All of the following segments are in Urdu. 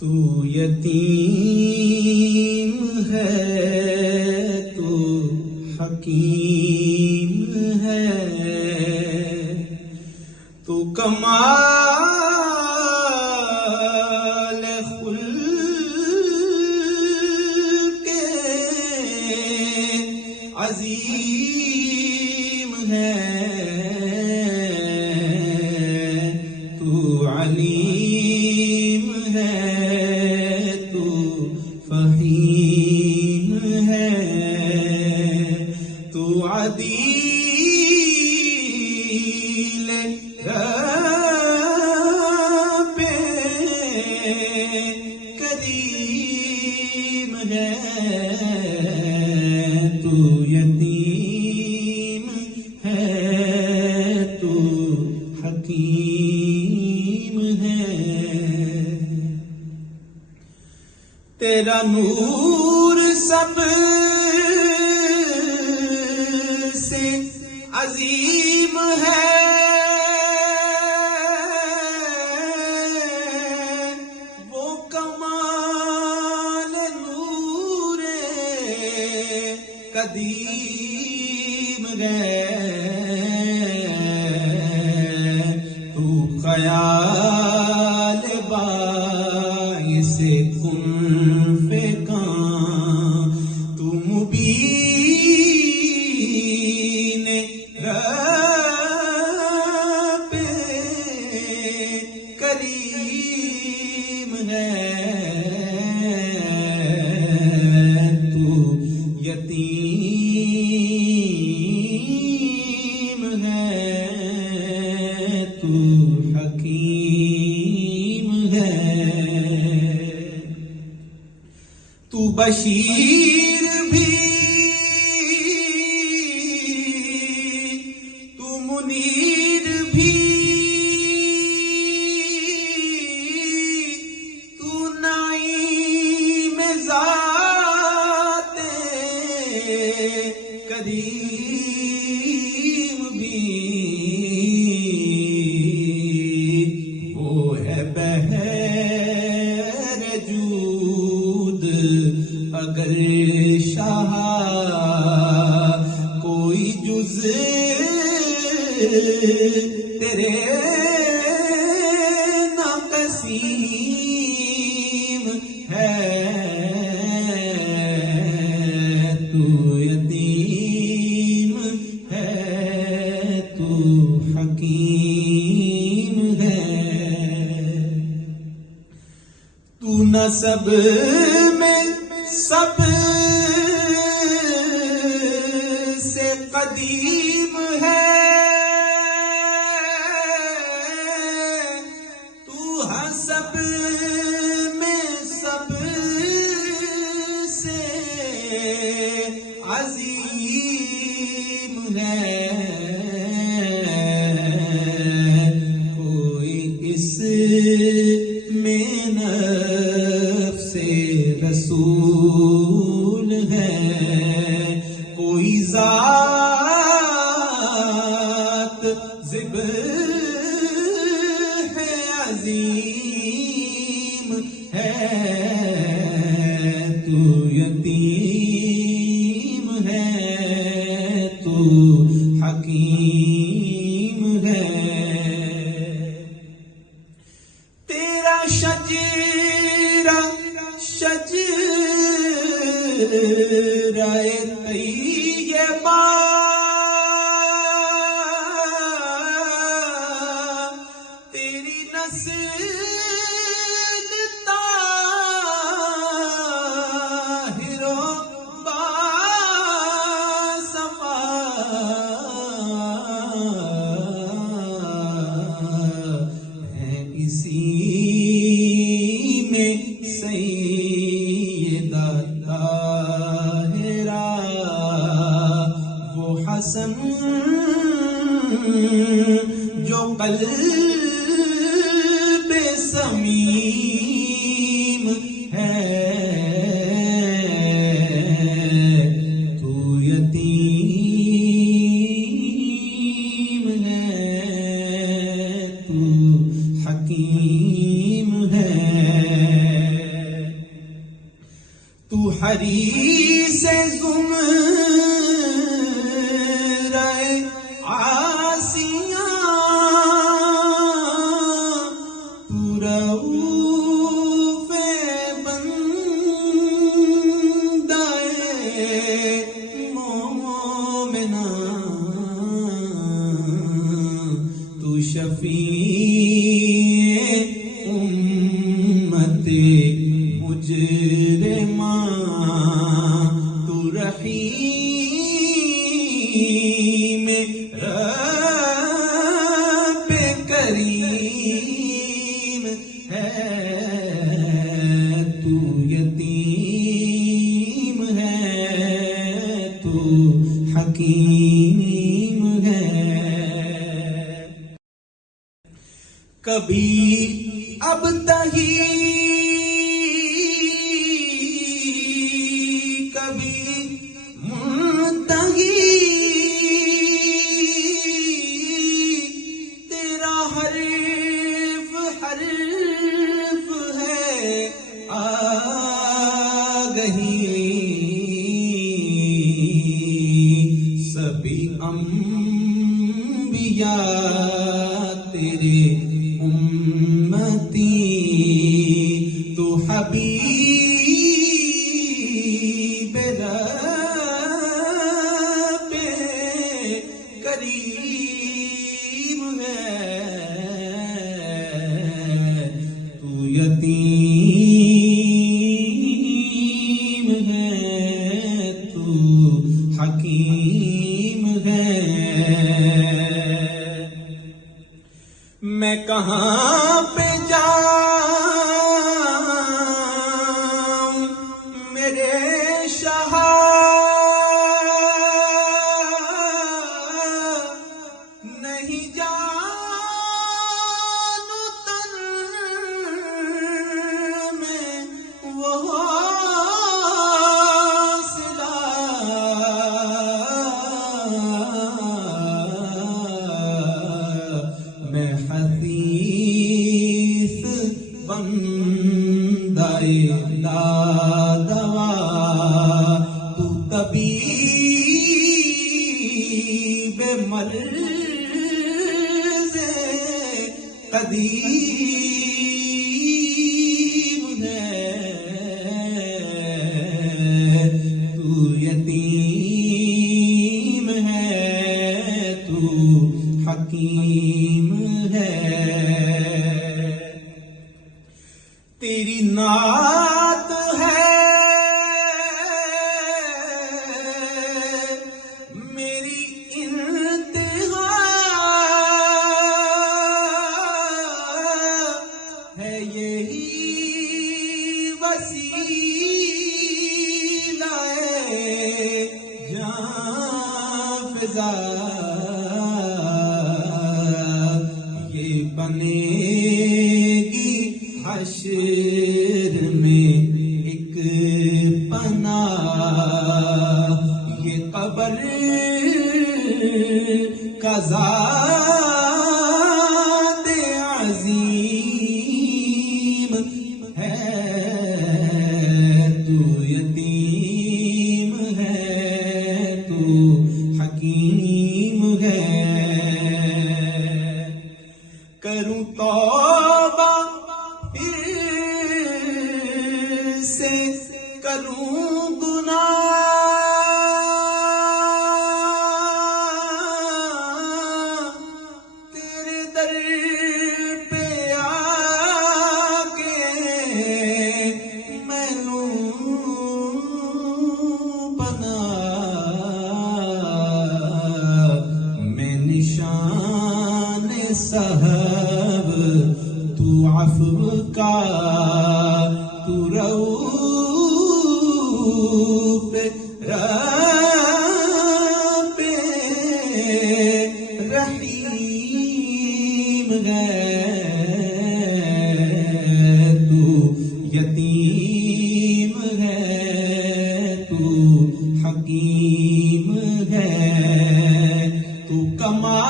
تو یتیم ہے تو حکیم ہے، تو کمال خلق عظیم ہے، تو علیم ہے، تو فہیم ہے، تو عدیل رب کریم ہے، تو یتیم ہے تو حکیم ہے، تیرا نور سب سے عظیم ہے، وہ کمال نور قدیم ہے، تو خیال باعث کن فکاں، تو مبین رب کریم ہے، تو یتیم ہے تو حکیم ہے، تو بشیر بھی تو منیر بھی، تو نعیم ذات کریم بھی، وہ ہے بحر جود اگر شاہ کوئی جز تیرے ناقصیم ہے، تو یتیم ہے تو حکیم ہے، تو نسب میں سب سے قدیم ہے، تو حسب میں سب سے عظیم ہے، کوئی اس میں نفس رسول ہے، کوئی ذات ذبح عظیم ہے، تو یتیم ہے تو حکیم ہے، تیرا شجرہ طیبہ تیری نسل طاہر و باصفا ہے، اسی میں سیدہ طاہرہ وہ حسن جو قلب سمیم ہے، تو یتیم ہے تو حکیم ہے، حریص زمرہ عاصیاں، تو رؤوف بندہ مومناں، تو شفیع امت مجرماں، تو رحیم رب کریم ہے، تو یتیم ہے تو حکیم ہے۔ کبھی اب تہی کبھی منتہی، تیرا حرف حرف ہے آگہی، سبھی انبیاء تیرے امتی، تو حبیب رب کریم ہے، تو یتیم ہے تو حکیم ہے۔ میں کہاں پہ جاؤں میرے شاہ، نہیں جانو تن میں وہ حوصلہ، میں حدیث بندہ دوا، تو طبیب مرض قدیم ہے، تو یتیم ہے تو حکیم ہے۔ تیری نعت ہے میری انتہا، ہے یہی وسیلہ جان فضا، یہ بنے گی حشر میں ایک پناہ، یہ قبر کا ذات عظیم ہے، تو یتیم ہے تو حکیم ہے۔ کروں توبہ پھر سے کروں گناہ، تیرے در پہ آ کے میں لوں پناہ، میں نشان صحب تو عفو کا، تو رؤوف رب رحیم ہے، تو یتیم ہے تو حکیم ہے، تو کمال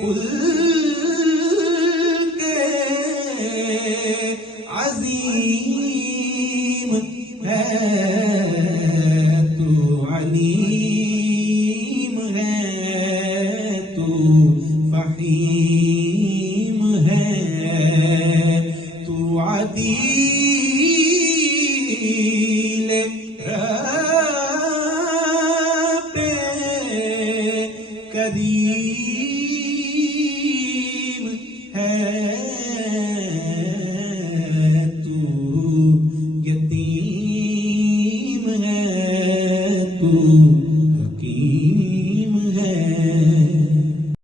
خلق عظیم حبیب